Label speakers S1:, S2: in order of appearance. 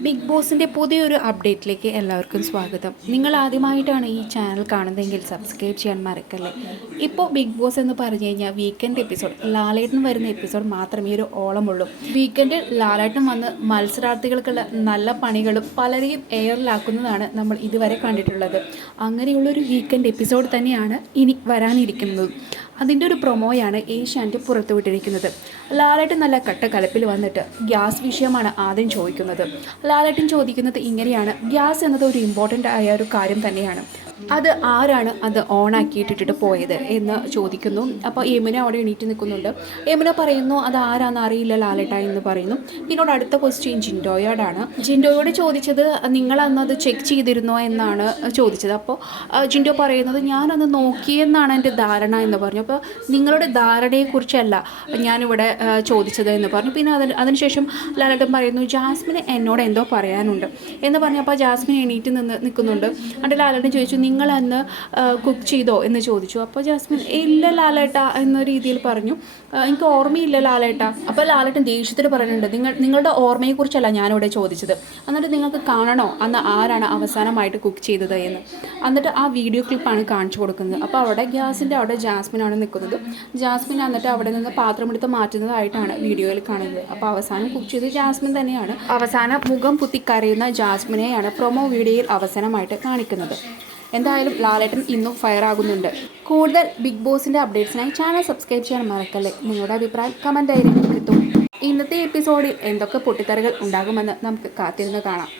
S1: Big ബോസിന്റെ പുതിയൊരു അപ്ഡേറ്റിലേക്ക് എല്ലാവർക്കും സ്വാഗതം. നിങ്ങൾ ആദ്യമായിട്ടാണ് ഈ ചാനൽ കാണുന്നതെങ്കിൽ സബ്സ്ക്രൈബ് ചെയ്യാൻ മറക്കല്ലേ? ഇപ്പോൾ ബിഗ് ബോസ് എന്ന് പറഞ്ഞു കഴിഞ്ഞാൽ വീക്കെൻഡ് എപ്പിസോഡ് ലാലേട്ടൻ വരുന്ന എപ്പിസോഡ് മാത്രമേ ഒരു ഓളമുള്ളൂ. വീക്കെൻഡിൽ ലാലേട്ടൻ വന്ന് മത്സരാർത്ഥികൾക്കുള്ള നല്ല പണികളും പലരെയും എയറിലാക്കുന്നതാണ് നമ്മൾ ഇതുവരെ കണ്ടിട്ടുള്ളത്. അങ്ങനെയുള്ളൊരു വീക്കെൻഡ് എപ്പിസോഡ് തന്നെയാണ് ഇനി വരാനിരിക്കുന്നത്. അതിന്റെ ഒരു പ്രൊമോയാണ് ഏഷ്യാനെറ്റ് പുറത്തുവിട്ടിരിക്കുന്നത് ലാലേട്ടൻ നല്ല കട്ട കലപ്പിൽ വന്നിട്ട് ഗ്യാസ് വിഷയമാണ് ആദ്യം ചോദിക്കുന്നത്. ലാലേട്ടൻ ചോദിക്കുന്നത് ഇങ്ങനെയാണ്. ഗ്യാസ് എന്നത് ഒരു ഇമ്പോർട്ടന്റ് ആയ ഒരു കാര്യം തന്നെയാണ്. അത് ആരാണ് അത് ഓണാക്കിയിട്ടിട്ട് പോയത് എന്ന് ചോദിക്കുന്നു. അപ്പോൾ യമുന അവിടെ എണീറ്റ് നിൽക്കുന്നുണ്ട്. യമുന പറയുന്നു അത് ആരാന്ന് അറിയില്ല ലാലേട്ട എന്ന് പറയുന്നു. പിന്നോട് അടുത്ത ക്വസ്റ്റ്യൻ ജിൻഡോയോടാണ്. ജിൻഡോയോട് ചോദിച്ചത് നിങ്ങൾ അന്ന് അത് ചെക്ക് ചെയ്തിരുന്നോ? എന്നാണ് ചോദിച്ചത്. അപ്പോൾ ജിൻഡോ പറയുന്നത് ഞാനന്ന് നോക്കിയെന്നാണ് എന്റെ ധാരണ എന്ന് പറഞ്ഞു. അപ്പോൾ നിങ്ങളുടെ ധാരണയെക്കുറിച്ചല്ല ഞാനിവിടെ ചോദിച്ചത് എന്ന് പറഞ്ഞു. പിന്നെ അതിന് അതിനുശേഷം ലാലേട്ടൻ പറയുന്നു ജാസ്മിന് എന്നോട് എന്തോ പറയാനുണ്ട് എന്ന് പറഞ്ഞപ്പോൾ ജാസ്മിൻ എണീറ്റ് നിന്ന് നിൽക്കുന്നുണ്ട്. എന്നിട്ട് ലാലേട്ടൻ ചോദിച്ചു നിങ്ങൾ അന്ന് കുക്ക് ചെയ്തോ എന്ന് ചോദിച്ചു. അപ്പോൾ ജാസ്മിൻ ഇല്ല ലാലേട്ട എന്ന രീതിയിൽ പറഞ്ഞു. എനിക്ക് ഓർമ്മയില്ല ലാലേട്ട. അപ്പോൾ ലാലേട്ടൻ ദേഷ്യത്തിൽ പറയുന്നുണ്ട് നിങ്ങൾ നിങ്ങളുടെ ഓർമ്മയെക്കുറിച്ചല്ല ഞാനിവിടെ ചോദിച്ചത്. എന്നിട്ട് നിങ്ങൾക്ക് കാണണോ? അന്ന് ആരാണ് അവസാനമായിട്ട് കുക്ക് ചെയ്തത് എന്ന്? എന്നിട്ട് ആ വീഡിയോ ക്ലിപ്പാണ് കാണിച്ചു കൊടുക്കുന്നത്. അപ്പോൾ അവിടെ ഗ്യാസിന്റെ അവിടെ ജാസ്മിനാണ് നിൽക്കുന്നത്. ജാസ്മിൻ എന്നിട്ട് അവിടെ നിന്ന് പാത്രമെടുത്ത് മാറ്റുന്നതായിട്ടാണ് വീഡിയോയിൽ കാണുന്നത്. അപ്പോൾ അവസാനം കുക്ക് ചെയ്തത് ജാസ്മിൻ തന്നെയാണ്. അവസാനം മുഖം പുത്തിക്കരയുന്ന ജാസ്മിനെയാണ് പ്രൊമോ വീഡിയോയിൽ അവസാനമായിട്ട് കാണിക്കുന്നത്. എന്തായാലും ലാലേട്ടൻ ഇന്നും ഫയർ ആകുന്നുണ്ട്. കൂടുതൽ ബിഗ് ബോസിന്റെ അപ്ഡേറ്റ്സിനായി ചാനൽ സബ്സ്ക്രൈബ് ചെയ്യാൻ മറക്കല്ലേ? നിങ്ങളുടെ അഭിപ്രായം കമന്റ് ആയി രേഖപ്പെടുത്തും ഇന്നത്തെ എപ്പിസോഡിൽ എന്തൊക്കെ പൊട്ടിത്തെറികൾ ഉണ്ടാകുമെന്ന് നമുക്ക് കാത്തിരുന്ന് കാണാം.